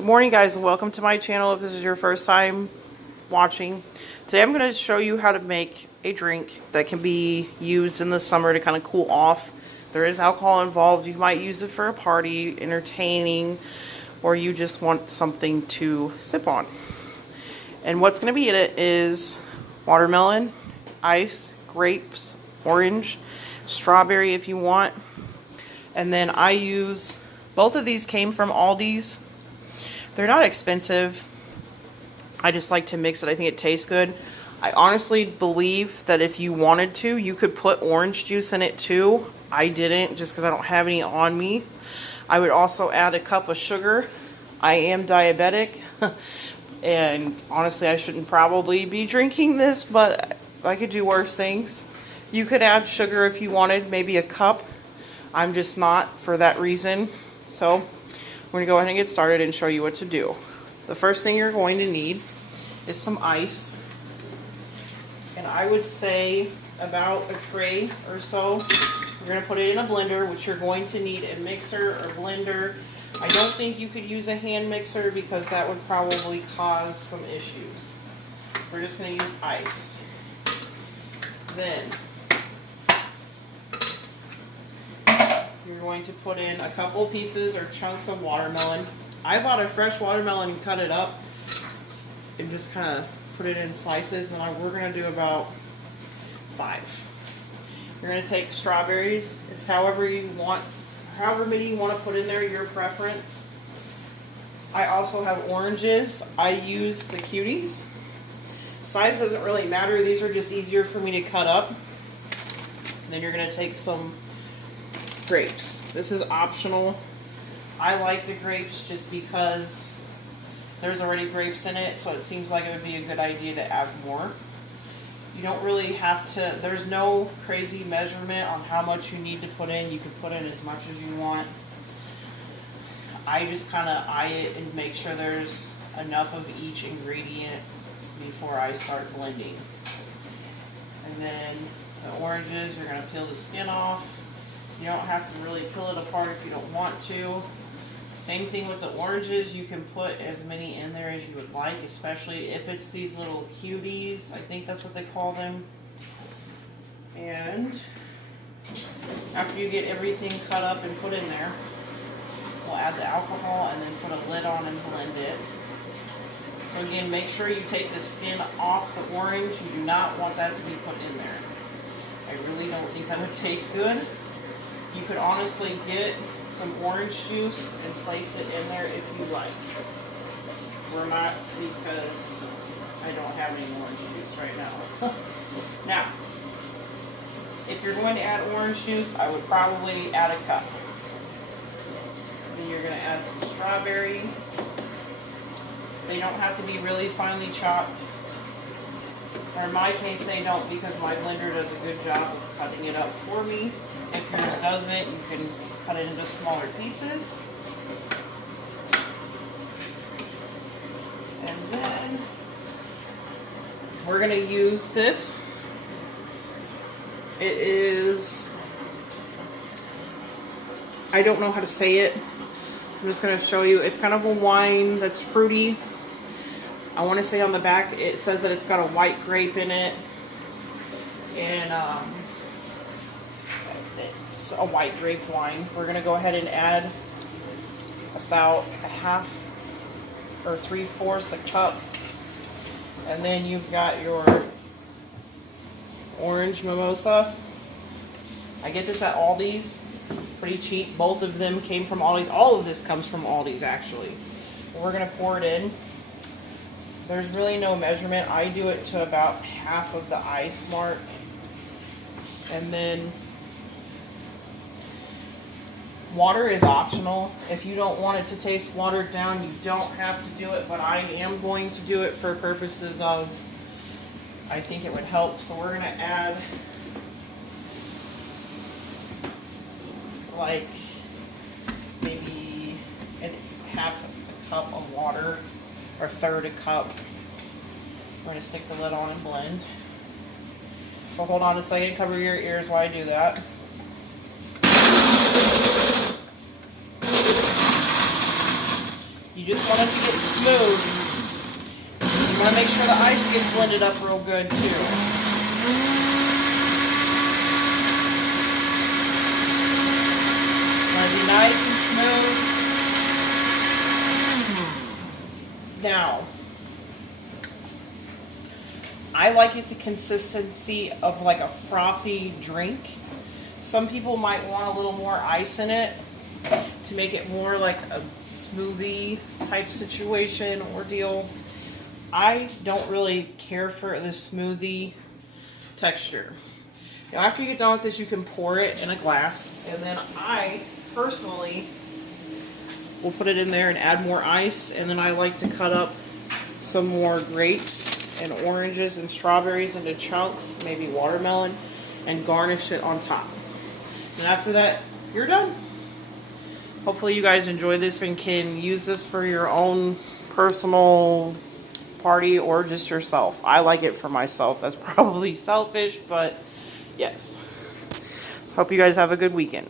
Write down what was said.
Good morning, guys, and welcome to my channel. If this is your first time watching, today I'm going to show you how to make a drink that can be used in the summer to kind of cool off. There is alcohol involved. You might use it for a party, entertaining, or you just want something to sip on. And what's going to be in it is watermelon, ice, grapes, orange, strawberry if you want. And then I use, both of these came from Aldi's. They're not expensive. I just like to mix it. I think it tastes good. I honestly believe that if you wanted to, you could put orange juice in it too. I didn't, just because I don't have any on me. I would also add a cup of sugar. I am diabetic. And honestly, I shouldn't probably be drinking this, but I could do worse things. You could add sugar if you wanted, maybe a cup. I'm just not for that reason. So we're going to go ahead and get started and show you what to do. The first thing you're going to need is some ice. And I would say about a tray or so. You're going to put it in a blender, which you're going to need a mixer or blender. I don't think you could use a hand mixer because that would probably cause some issues. We're just going to use ice. Then you're going to put in a couple pieces or chunks of watermelon. I bought a fresh watermelon and cut it up and just kind of put it in slices, and we're going to do about 5. You're going to take strawberries. It's however you want, however many you want to put in there, your preference. I also have oranges. I use the cuties. Size doesn't really matter. These are just easier for me to cut up. And then you're going to take some grapes. This is optional. I like the grapes just because there's already grapes in it, so it seems like it would be a good idea to add more. You don't really have to, there's no crazy measurement on how much you need to put in. You can put in as much as you want. I just kind of eye it and make sure there's enough of each ingredient before I start blending. And then the oranges, you're going to peel the skin off. You don't have to really peel it apart if you don't want to. Same thing with the oranges. You can put as many in there as you would like, especially if it's these little cuties. I think that's what they call them. And after you get everything cut up and put in there, we'll add the alcohol and then put a lid on and blend it. So again, make sure you take the skin off the orange. You do not want that to be put in there. I really don't think that would taste good. You could honestly get some orange juice and place it in there if you like. We're not, because I don't have any orange juice right now. Now, if you're going to add orange juice, I would probably add a cup. Then you're going to add some strawberry. They don't have to be really finely chopped. Or in my case, they don't, because my blender does a good job of cutting it up for me. If yours doesn't, you can cut it into smaller pieces. And then we're going to use this. It is, I don't know how to say it. I'm just going to show you. It's kind of a wine that's fruity. I want to say on the back it says that it's got a white grape in it. And it's a white grape wine. We're going to go ahead and add about a half or 3/4 a cup. And then you've got your orange mimosa. I get this at Aldi's. It's pretty cheap. Both of them came from Aldi's. All of this comes from Aldi's, actually. We're going to pour it in. There's really no measurement. I do it to about half of the ice mark. And then water is optional. If you don't want it to taste watered down, you don't have to do it, but I am going to do it for purposes of, I think it would help. So we're going to add like maybe half a cup of water, or 1/3 a cup. We're going to stick the lid on and blend. So hold on a second, cover your ears while I do that. You just want it to get smooth. You want to make sure the ice gets blended up real good too. Want to be nice and smooth. Now, I like it the consistency of like a frothy drink. Some people might want a little more ice in it to make it more like a smoothie type situation or deal. I don't really care for the smoothie texture. Now after you get done with this, you can pour it in a glass, and then I personally will put it in there and add more ice, and then I like to cut up some more grapes and oranges and strawberries into chunks, maybe watermelon, and garnish it on top. And after that, you're done. Hopefully you guys enjoy this and can use this for your own personal party or just yourself. I like it for myself. That's probably selfish, but yes. So hope you guys have a good weekend.